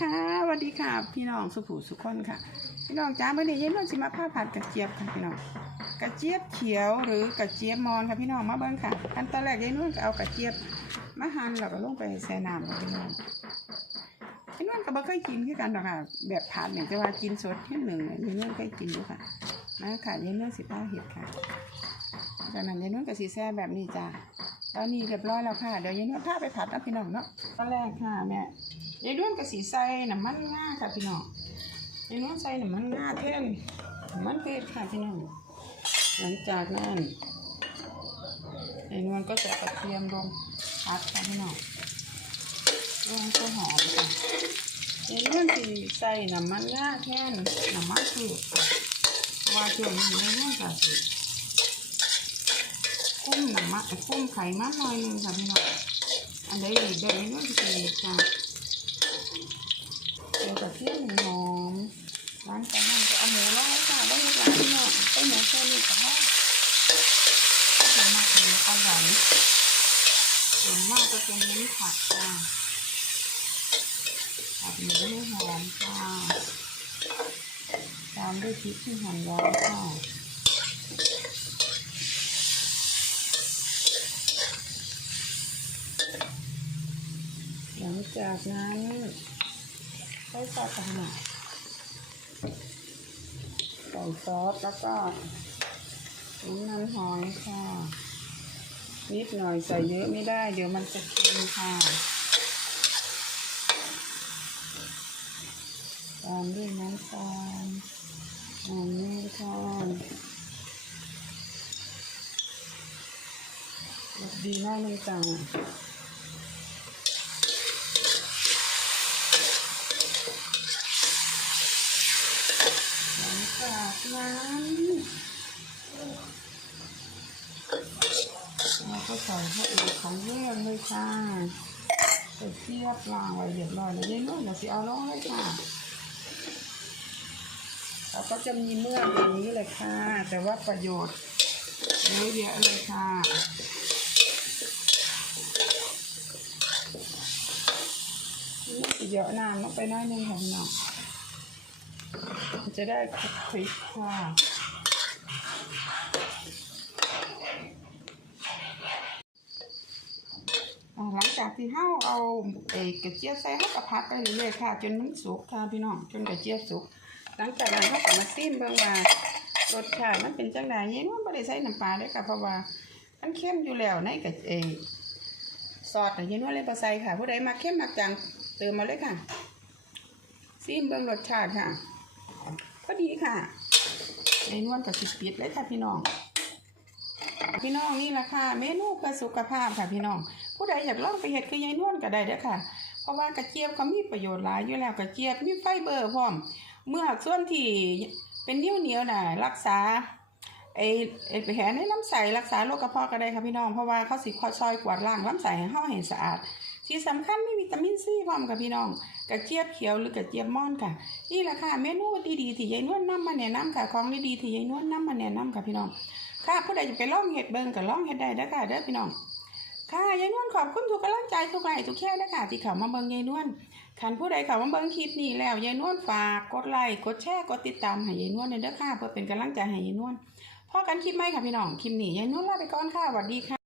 ค่ะสวัสดีค่ะ พี่น้องสุภูสุขคนค่ะ พี่น้องจ้าเมื่อนี้ยายนวลสิมาผ้าผัดกระเจี๊ยบค่ะพี่น้องกระเจี๊ยบเขียวหรือกระเจี๊ยบมอนค่ะพี่น้องมาเบิ่งค่ะขั้นตอนแรกยายนวลก็เอากระเจี๊ยบมาหั่นแล้วก็ลงไปใส่น้ำค่ะพี่น้องยายนวลก็บ่เคยกินคือกันหรอกค่ะ แบบผัดเนี่ยจะว่ากินสดแค่หนึ่งเนี่ยยายนวลเคยกินอยู่ค่ะมาค่ะยายนวลสิผ้าเห็ดค่ะจากนั้นยายนวลก็สีแซ่แบบนี้จ้าตอนนี้เรียบร้อยแล้วค่ะเดี๋ยวยายนวลพาไปผัดนะพี่น้องเนาะตอนแรกค่ะแม่ ยายด้วนกับสีใส่น้ำมันง่าค่ะพี่น้องยายด้วนใส่น้ำมันง่าเท่นน้ำมันเพชรค่ะพี่น้อง หลังจากนั้นยายนวลก็จะกระเทียมลงพัดค่ะพี่น้องลงตัวหอมค่ะยายด้วนสีใส่น้ำมันง่าแท่นน้ำมันเพชรค่ะว่าช่วงนี้ยายด้วนกับสีคุ้มน้ำมันคุ้มไข่มันหน่อยนึงค่ะพี่น้อง อันใดดีเดี๋ยวยายด้วนจะเดี๋ยวกับ เทียมหอมร้านแต่งงานจะเอาหมูร้อยค่ะได้หลายหน่อยได้หมูแค่นี้ก็พอส่วนมากหมูอร่อยส่วนมากจะเป็นเน้นผักค่ะผัดหมูให้หอมค่ะตามด้วยพริกที่หั่นไว้ค่ะหลังจากนั้น ใช้ซอสหนักใส่ซอสแล้วก็น้ำมันหอยค่ะ นิดหน่อยใส่เยอะไม่ได้ เดี๋ยวมันจะเค็มค่ะตามด้วยน้ำตาลน้ำนี่ค่ะดีมากเลยจ้า หลังจาก นั้นเราก็ใส่พระเอกของเรื่องเลยค่ะใส่เทียบวางไว้เรียบร้อยแล้วยนุ่นเดี๋ยวสิเอาลงเลยค่ะเราก็จะมีเมือกอย่างนี้เลยค่ะ แต่ว่าประโยชน์เยอะแยะเลยค่ะนี่สิเยอะน้ำลงไปน้อยนึงค่ะพี่อ จะได้คลุกคลิกค่ะหลังจากที่เฮาเอาเอกระเจี๊ยบใส่เฮาก็พัดไปเรื่อยๆค่ะ จนมันสุกค่ะพี่น้องจนกระเจี๊ยบสุก หลังจากนั้นเฮาก็มาซิมเบิ่งว่ารสชาติมันเป็นจังไดเย็นว่าบ่ได้ใส่น้ำปลาเลยค่ะเพราะว่ามันเค็มอยู่แล้วในกระเอซอสน่ย็นว่าเลยบ่ใส่ค่ะผู้ใดมาเค็มมักจังเติมมาเลยค่ะซิมเบิ่งรสชาติค่ะ ก็ดีค่ะในนวลกับสิปิดเลยค่ะพี่น้อง พี่น้องนี่แหละค่ะ เมนูเพื่อสุขภาพค่ะพี่น้อง ผู้ใดอยากลองไปเฮ็ดคือยายนวลก็ได้เด้อค่ะ เพราะว่ากระเจี๊ยบเขามีประโยชน์หลายอยู่แล้วกระเจี๊ยบมีไฟเบอร์พร้อม เมื่อส่วนที่เป็นเนียวเหนียวน่ะรักษาไอ้ไอ้แผลในลำไส้รักษาโรคกระเพาะก็ได้ค่ะพี่น้องเพราะว่าเขาสิคอซอยกวาดล้างลำไส้ให้เฮาให้สะอาด ที่สำคัญมีวิตามินซีพร้อมค่ะพี่น้อง กระเจี๊ยบเขียวหรือกระเจี๊ยบม่อนค่ะ นี่แหละค่ะเมนูดีๆที่ยายนวลนำมาแนะนำค่ะของดีๆที่ยายนวลนำมาแนะนำค่ะพี่น้อง ค่ะผู้ใดจะไปล่องเฮ็ดเบิ่งก็ล่องเฮ็ดได้ด้ค่ะเด้อพี่น้องค่ะยายนวลขอบคุณทุกกำลังใจทุกไลค์ทุกแชร์นะคะที่เขามาเบิงยายนวลคันผู้ใดเขามาเบิงคลิปนี้แล้วยายนวลฝากกดไลค์กดแชร์กดติดตามให้ยายนวลเด้อค่ะเพื่อเป็นกำลังใจให้ยายนวลพอกันคลิปใหม่ค่ะพี่น้องคลิปนี้ยายนวลลาไปก่อนค่ะสวัสดีค่ะ